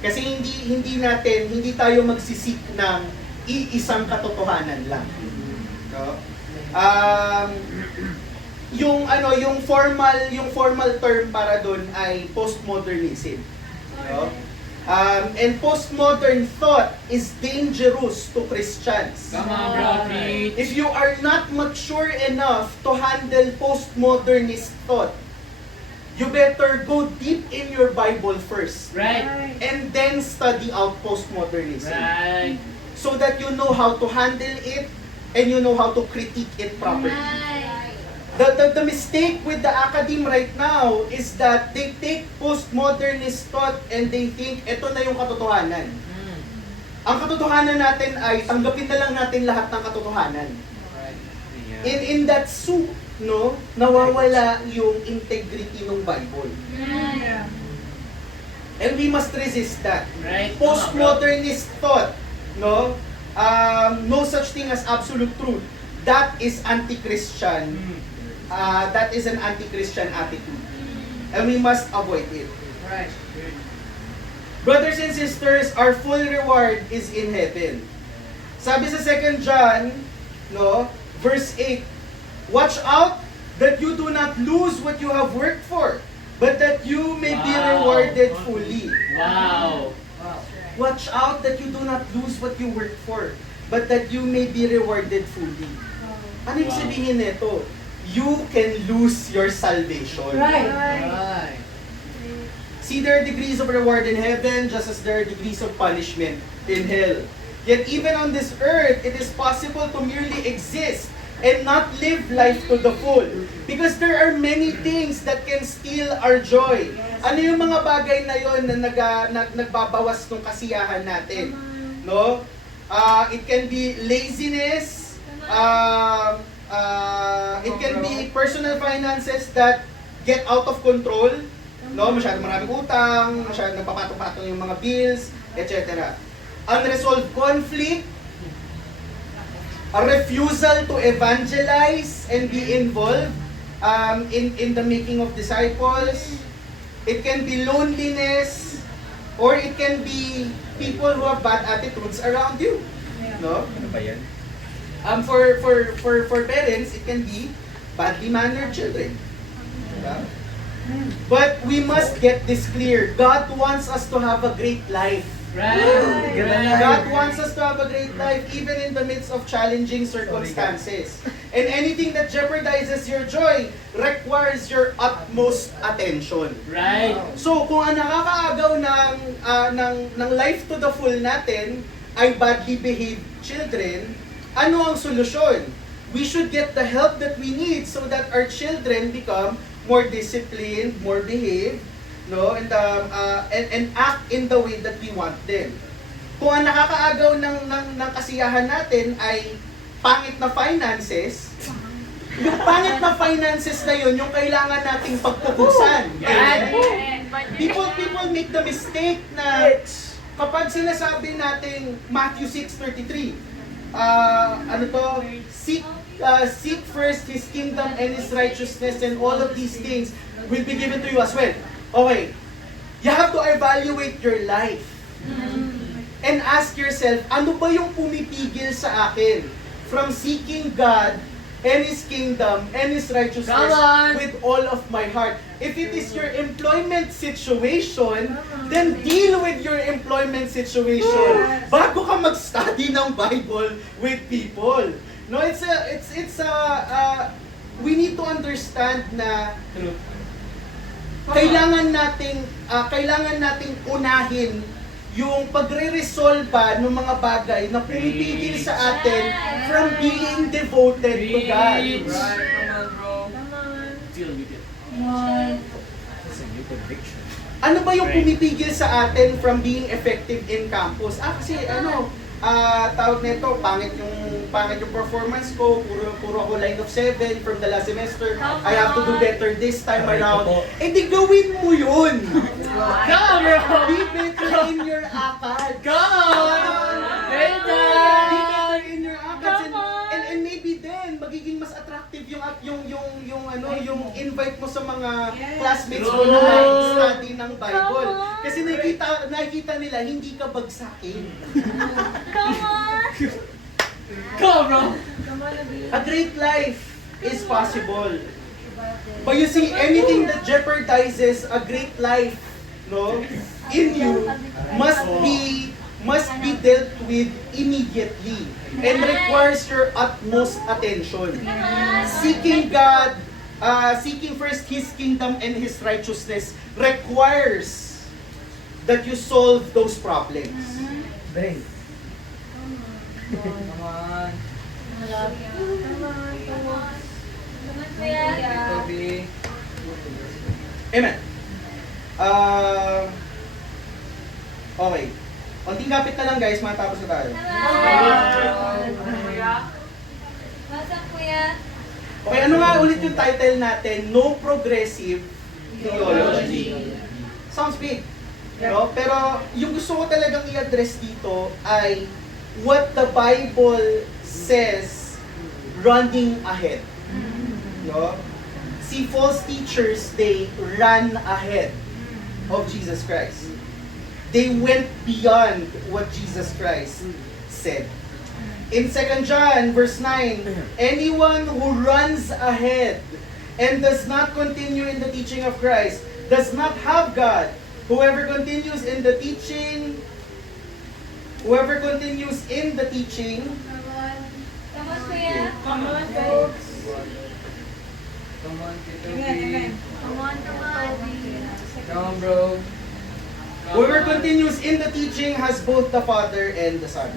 Kasi hindi tayo magsisik ng iisang katotohanan lang. No? Yung formal term para doon ay postmodernism. No? And postmodern thought is dangerous to Christians. Come on, bro, preach. If you are not mature enough to handle postmodernist thought, you better go deep in your Bible first. Right. And then study out postmodernism. Right. So that you know how to handle it and you know how to critique it properly. The mistake with the academe right now is that they take postmodernist thought and they think ito na yung katotohanan. Ang katotohanan natin ay tanggapin na lang natin lahat ng katotohanan. In that soup, no, nawawala yung integrity ng Bible. And we must resist that. Right. Postmodernist thought, no, no such thing as absolute truth. That is anti-Christian. That is an anti-Christian attitude. And we must avoid it. Right. Brothers and sisters, our full reward is in heaven. Sabi sa 2 John, no, verse 8, watch out that you do not lose what you have worked for, but that you may be rewarded fully. Wow. Watch out that you do not lose what you worked for, but that you may be rewarded fully. Ano yung sabihin nito? You can lose your salvation. Right. See, there are degrees of reward in heaven just as there are degrees of punishment in hell. Yet even on this earth, it is possible to merely exist and not live life to the full. Because there are many things that can steal our joy. Ano yung mga bagay na yon na nagbabawas ng kasiyahan natin? No? It can be laziness, it can be personal finances that get out of control. No, masyadong maraming utang, masyadong nagpapatong-patong yung mga bills, etc. Unresolved conflict, a refusal to evangelize and be involved in the making of disciples. It can be loneliness, or it can be people who have bad attitudes around you. No? Ano ba yan? For parents, it can be badly mannered children. Diba? But we must get this clear. God wants us to have a great life. Right. God wants us to have a great life even in the midst of challenging circumstances. And anything that jeopardizes your joy requires your utmost attention. Right. So kung ang nakakaagaw ng life to the full natin ay badly behaved children, ano ang solusyon? We should get the help that we need so that our children become more disciplined, more behaved, no? And act in the way that we want them. Kung ang nakakaagaw ng kasiyahan natin ay pangit na finances, yung pangit na finances na yun, yung kailangan nating pagpupusan. People make the mistake na kapag sinasabi natin Matthew 6:33, seek first His kingdom and His righteousness, and all of these things will be given to you as well. Okay, you have to evaluate your life and ask yourself, ano ba yung pumipigil sa akin from seeking God and His kingdom and His righteousness with all of my heart? If it is your employment situation, then deal with your employment situation bago ka mag-study ng Bible with people. No, we need to understand na kailangan nating unahin yung pagre-resolve ng mga bagay na pumipigil sa atin from being devoted to God. Right, come on, bro. Deal with it. That's a new conviction. Ano ba yung pumipigil sa atin from being effective in campus? Kasi tawag nito, pangit yung performance ko, puro ako line of 7 from the last semester. I have to do better this time around. Eh di gawin mo yun! Come, bro! Be better in your akad. Come! Be better in your akad. And maybe then magiging mas attractive yung invite mo sa mga classmates mo na study ng Bible. Kasi nakikita nila hindi ka bagsakin. Come, bro! A great life is possible. But you see, anything that jeopardizes a great life, no, in you must be dealt with immediately and requires your utmost attention. Seeking God, seeking first His kingdom and His righteousness requires that you solve those problems. Come on. Ito, B. Amen. Okay. Konting kapit na lang guys, matapos na tayo. Okay, ano nga ulit yung title natin? No Progressive Theology. Sounds big. No? Pero yung gusto ko talagang i-address dito ay what the Bible says running ahead. No? See, false teachers, they ran ahead of Jesus Christ. They went beyond what Jesus Christ said. In 2 John verse 9, anyone who runs ahead and does not continue in the teaching of Christ does not have God. Whoever continues in the teaching, Come on, folks. Come on, Tito B. Amen. Come on, bro. whoever continues in the teaching has both the Father and the Son.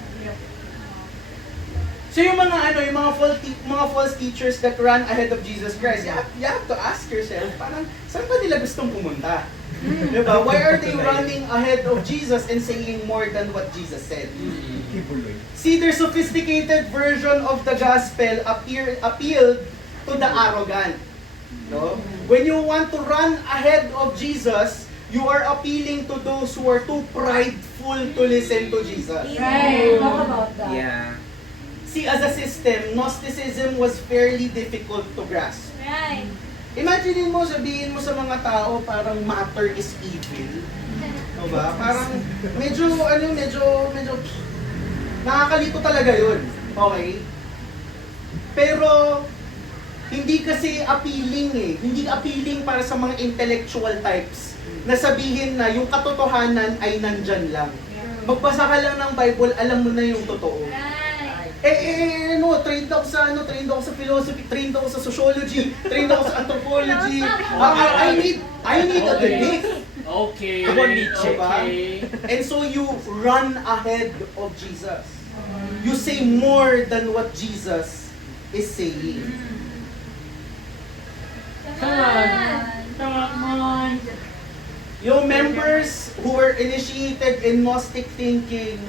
So yung mga false teachers that run ahead of Jesus Christ, you have to ask yourself, parang saan ba nila gustong pumunta? Diba? Why are they running ahead of Jesus and saying more than what Jesus said? See, their sophisticated version of the gospel appealed to the arrogant. No? When you want to run ahead of Jesus, you are appealing to those who are too prideful to listen to Jesus. Right. Talk about that. Yeah. See, as a system, Gnosticism was fairly difficult to grasp. Right. Imagine mo, sabihin mo sa mga tao, parang matter is evil. Diba? Parang medyo nakakalito talaga yun. Okay? Pero, hindi kasi appealing eh. Hindi appealing para sa mga intellectual types na sabihin na yung katotohanan ay nandyan lang. Magbasa ka lang ng Bible, alam mo na yung totoo. Trained ako sa philosophy, trained ako sa sociology, trained ako sa anthropology. I need a debate. Okay. Come on, Nietzsche. Okay. And so you run ahead of Jesus. You say more than what Jesus is saying. Come on. Yung members who were initiated in Gnostic thinking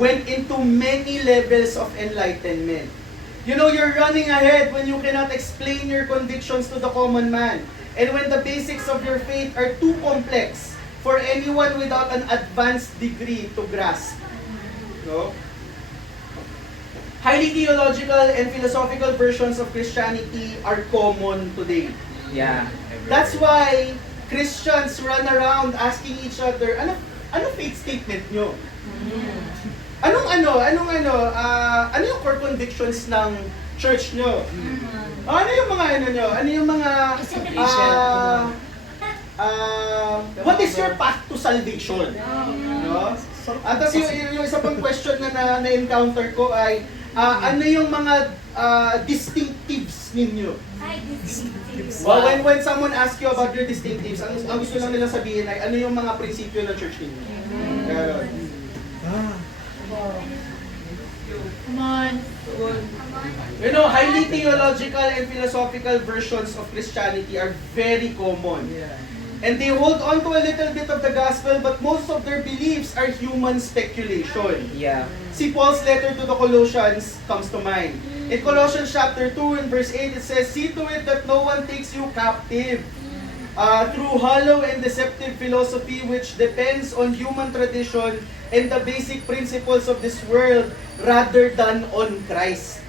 went into many levels of enlightenment. You know, you're running ahead when you cannot explain your convictions to the common man. And when the basics of your faith are too complex for anyone without an advanced degree to grasp. No? Highly theological and philosophical versions of Christianity are common today. Yeah. That's why Christians run around asking each other, ano faith statement nyo? Ano yung core convictions ng church nyo? Ano yung mga ano yung mga what is your path to salvation? No? At tapos yung isa pang question na na-encounter ko ay ano yung mga distinctives ninyo? Well, when someone asks you about your distinctives, ang gusto lang nila sabihin ay ano yung mga prinsipyo ng church ninyo? Ganon. Come on. You know, highly theological and philosophical versions of Christianity are very common. And they hold on to a little bit of the gospel, but most of their beliefs are human speculation. Yeah. See, Paul's letter to the Colossians comes to mind. In Colossians chapter 2 and verse 8, it says, "See to it that no one takes you captive through hollow and deceptive philosophy which depends on human tradition and the basic principles of this world rather than on Christ."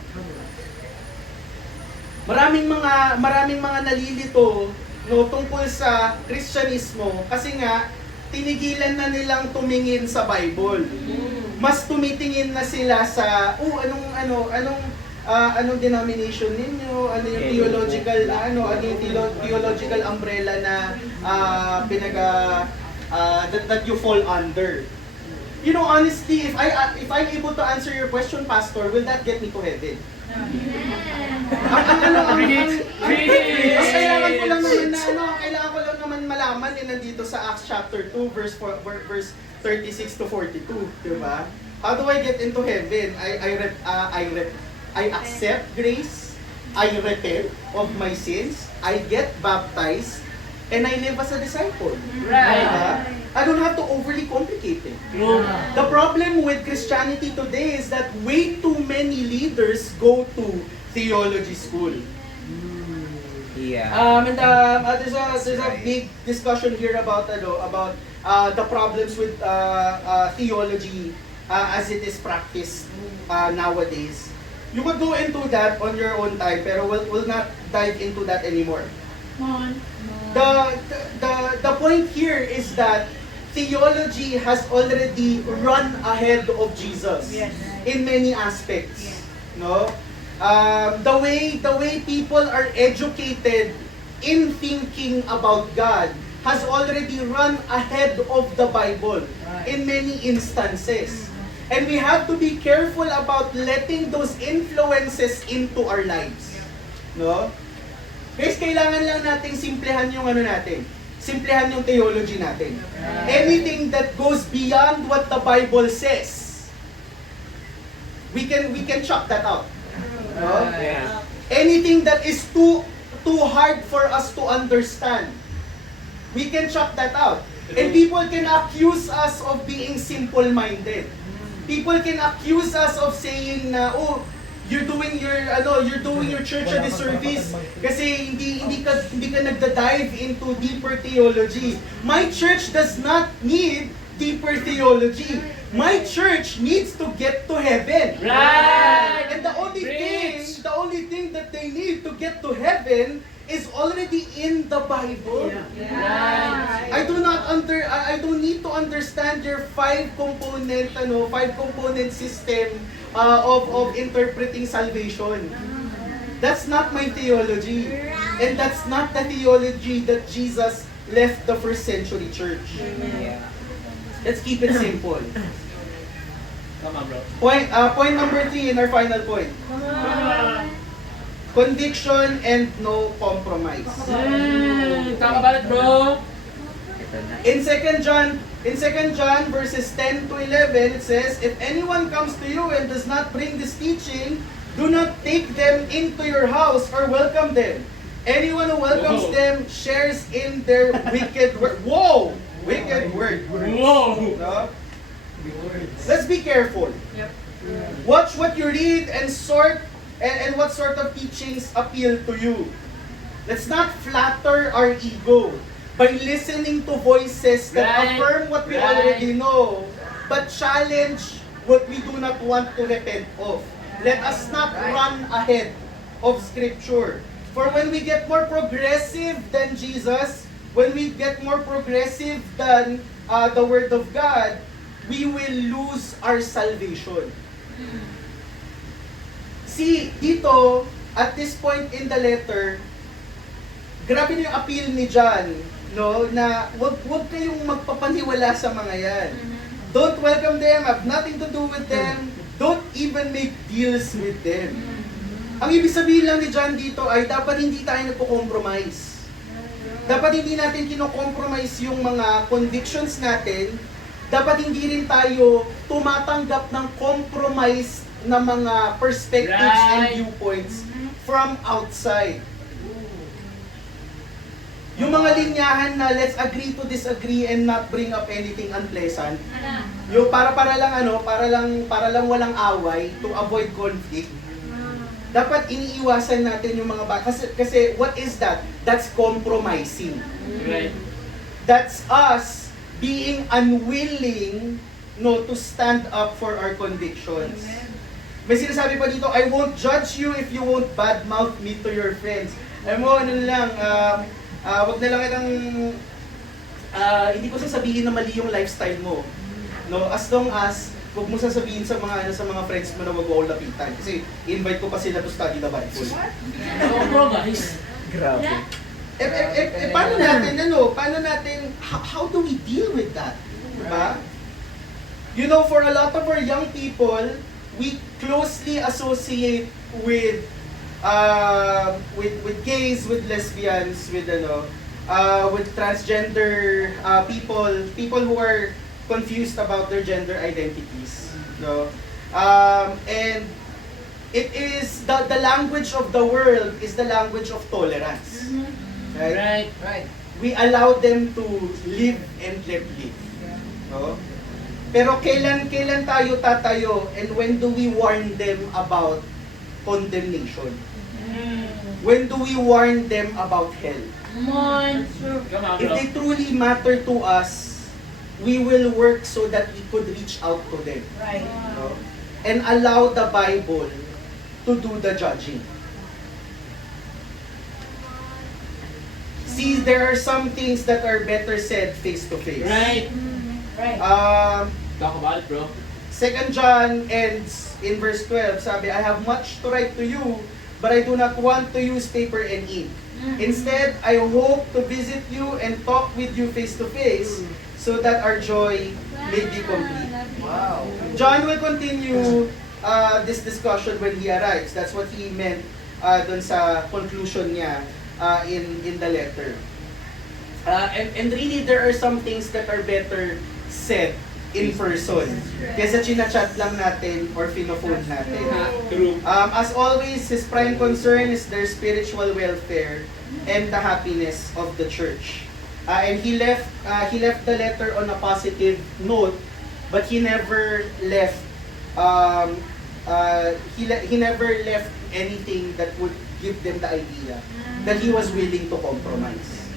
Maraming mga nalilito no tungkol sa Kristyanismo kasi nga tinigilan na nilang tumingin sa Bible. Mas tumitingin na sila sa anong denomination ninyo, ano yung theological theological umbrella na that you fall under. You know, honestly, if I'm able to answer your question, Pastor, will that get me to heaven? Kailangan ko lang naman malaman nandito sa Acts chapter 2 verse 36 to 42, di ba? How do I get into heaven? I accept grace, I repent of my sins, I get baptized, and I live as a disciple. Right. Diba? I don't have to overly complicate it. True. The problem with Christianity today is that way too many leaders go to theology school. Yeah. There's a big discussion here about the problems with theology as it is practiced nowadays. You could go into that on your own time, pero we'll not dive into that anymore. Come on. The point here is that theology has already run ahead of Jesus in many aspects. No, the way people are educated in thinking about God has already run ahead of the Bible in many instances. And we have to be careful about letting those influences into our lives. No? Guys, kailangan lang nating simplihan yung simplihan yung theology natin. Anything that goes beyond what the Bible says, we can chop that out. No? Yeah. Anything that is too hard for us to understand, we can chop that out. And people can accuse us of being simple-minded. People can accuse us of saying na, oh, you're doing your church a disservice kasi hindi ka nagda-dive into deeper theology. My church does not need deeper theology. My church needs to get to heaven. Right. And the only thing that they need to get to heaven is already in the Bible. Right. I don't need to understand your five component system of interpreting salvation. That's not my theology. And that's not the theology that Jesus left the first century church. Yeah. Let's keep it simple. Come on, bro. Point number 3 in our final point. Come on. Conviction and no compromise. Talk about it, bro. In 2 John verses 10 to 11, it says, "If anyone comes to you and does not bring this teaching, do not take them into your house or welcome them. Anyone who welcomes Whoa. them shares in their wicked work. Whoa! Wicked word. Whoa! No? Let's be careful. Yep. Watch what you read and what sort of teachings appeal to you. Let's not flatter our ego by listening to voices that Right. affirm what we Right. already know, but challenge what we do not want to repent of. Let us not run ahead of Scripture. For when we get more progressive than Jesus, when we get more progressive than the Word of God, we will lose our salvation. See, dito, at this point in the letter, grabe na yung appeal ni John, no, na wag kayong magpapaniwala sa mga yan. Don't welcome them, have nothing to do with them, don't even make deals with them. Ang ibig sabihin lang ni John dito ay dapat hindi tayo nagpo-compromise. Dapat hindi natin kino-compromise yung mga convictions natin. Dapat hindi rin tayo tumatanggap ng compromise na mga perspectives and Right. viewpoints from outside. Yung mga linyahan na let's agree to disagree and not bring up anything unpleasant. Yung para lang walang away to avoid conflict. Dapat iniiwasan natin yung mga kasi what is that? That's compromising. Right. That's us being unwilling to stand up for our convictions. May sinasabi pa dito, I won't judge you if you won't badmouth me to your friends. Alam mo, wag na lang kitang, hindi ko sasabihin na mali yung lifestyle mo. No, as long as wag mo sasabihin sa mga friends mo na wag mo ako lapitan. Kasi invite ko pa sila to study the Bible. Compromise. Grabe. Paano natin, how do we deal with that? Diba? You know, for a lot of our young people, we closely associate with gays, with lesbians, with transgender people who are confused about their gender identities. No? And it is the language of the world is the language of tolerance. Right? Right. We allow them to live and let live. No? Pero kailan tayo tatayo and when do we warn them about condemnation? When do we warn them about hell? Come on. Come on, If bro. they truly matter to us, we will work so that we could reach out to them. Right. No? And allow the Bible to do the judging. See, there are some things that are better said face to face. Right. Right. Talk about it, bro. 2 John ends in verse 12. Sabi, I have much to write to you, but I do not want to use paper and ink. Instead, I hope to visit you and talk with you face to face so that our joy may be complete. Wow. John will continue this discussion when he arrives. That's what he meant dun sa conclusion niya in the letter. And really, there are some things that are better said in person kaysa chinachat lang natin or phone natin. True. As always, his prime concern is their spiritual welfare and the happiness of the church. And he left the letter on a positive note, but he never left he never left anything that would give them the idea that he was willing to compromise.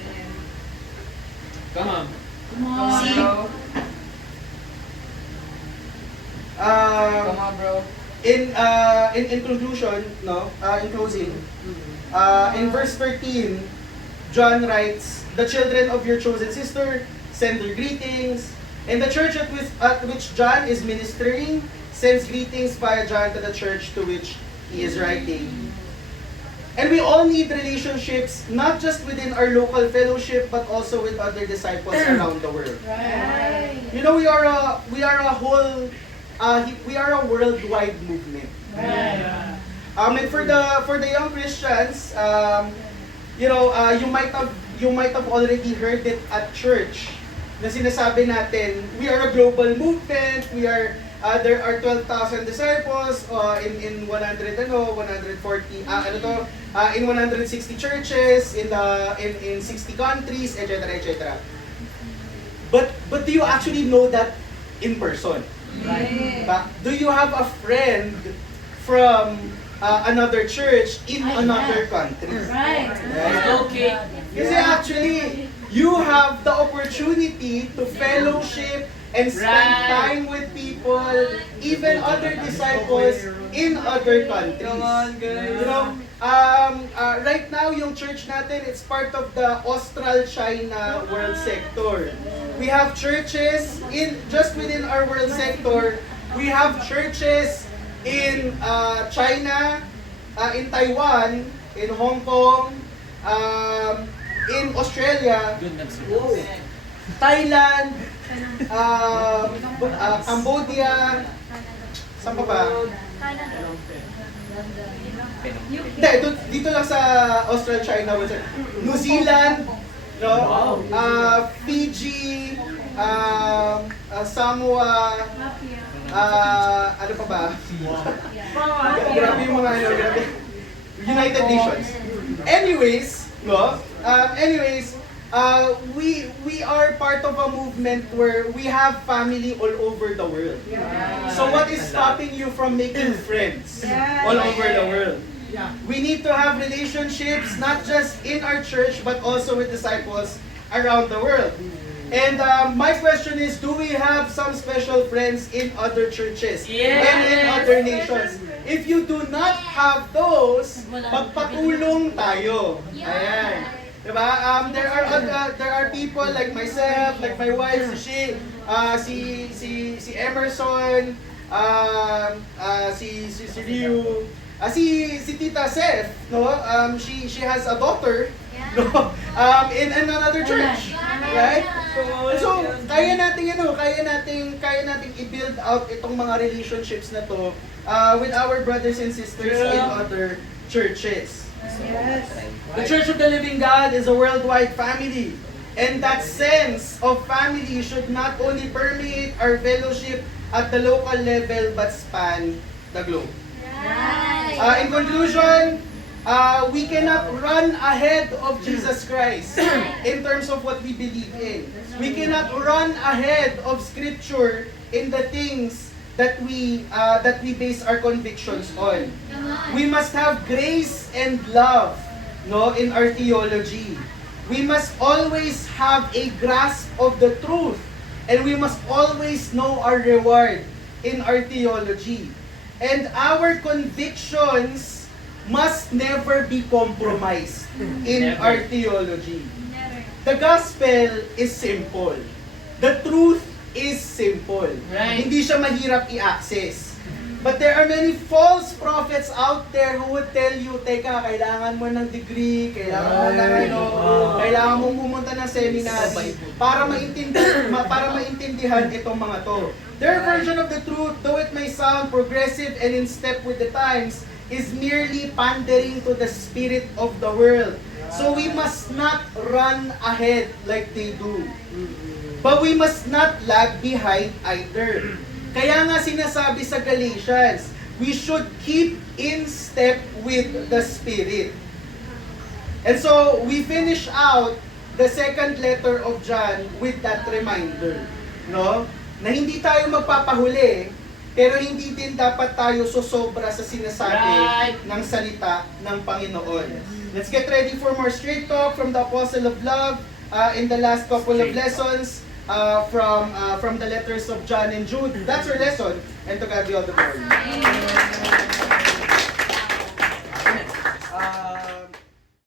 Come on. Come on. See, Come on, bro. in conclusion, in closing, in verse 13, John writes, the children of your chosen sister send their greetings, and the church at which John is ministering sends greetings via John to the church to which he is writing. And we all need relationships, not just within our local fellowship, but also with other disciples around the world. Right. You know, we are a worldwide movement. Right. And for the young Christians, you might have already heard it at church. Na sinasabi natin, we are a global movement. We are there are 12,000 disciples in 140 in 160 churches in 60 countries, etc., etc. But do you actually know that in person? Right. Do you have a friend from another church in another country? Right. Okay. Kasi actually, you have the opportunity to fellowship and spend time with people, even other disciples in other countries. Come on, guys. You know, right now, yung church natin, it's part of the Austral China World Sector. We have churches just within our world sector. We have churches in China, in Taiwan, in Hong Kong, in Australia, Thailand, Cambodia, saan pa ba? Hindi, dito lang sa Austral China, New Zealand, no? Fiji, Samoa, ano pa ba? Grabe yung mga grabe. United Nations. Anyways, we are part of a movement where we have family all over the world. So what is stopping you from making friends all over the world? We need to have relationships not just in our church but also with disciples around the world. And my question is, do we have some special friends in other churches and in other nations? If you do not have those, magpatulong tayo. Ayan. Diba? There are people like myself, like my wife, si Emerson, si Ryu, si Tita Seth, no? She has a daughter, no? In another church, right? So kaya nating i-build out itong mga relationships na to with our brothers and sisters in other churches. Yes. The Church of the Living God is a worldwide family. And that sense of family should not only permeate our fellowship at the local level but span the globe. In conclusion, we cannot run ahead of Jesus Christ in terms of what we believe in. We cannot run ahead of Scripture in the things that we base our convictions on. We must have grace and love, no, in our theology. We must always have a grasp of the truth, and we must always know our reward in our theology. And our convictions must never be compromised in our theology. The gospel is simple. The truth is simple. Right. Hindi siya mahirap i-access. But there are many false prophets out there who would tell you, teka, kailangan mo ng degree, kailangan mo ng kailangan mong pumunta ng seminary para maintindihan itong mga to. Their version of the truth, though it may sound progressive and in step with the times, is merely pandering to the spirit of the world. So we must not run ahead like they do. But we must not lag behind either. Kaya nga sinasabi sa Galatians, we should keep in step with the Spirit. And so, we finish out the second letter of John with that reminder, no? Na hindi tayo magpapahuli, pero hindi din dapat tayo sosobra sa sinasabi ng salita ng Panginoon. Let's get ready for more straight talk from the Apostle of Love in the last couple of lessons. From the letters of John and Jude. That's our lesson, and to God be all the glory.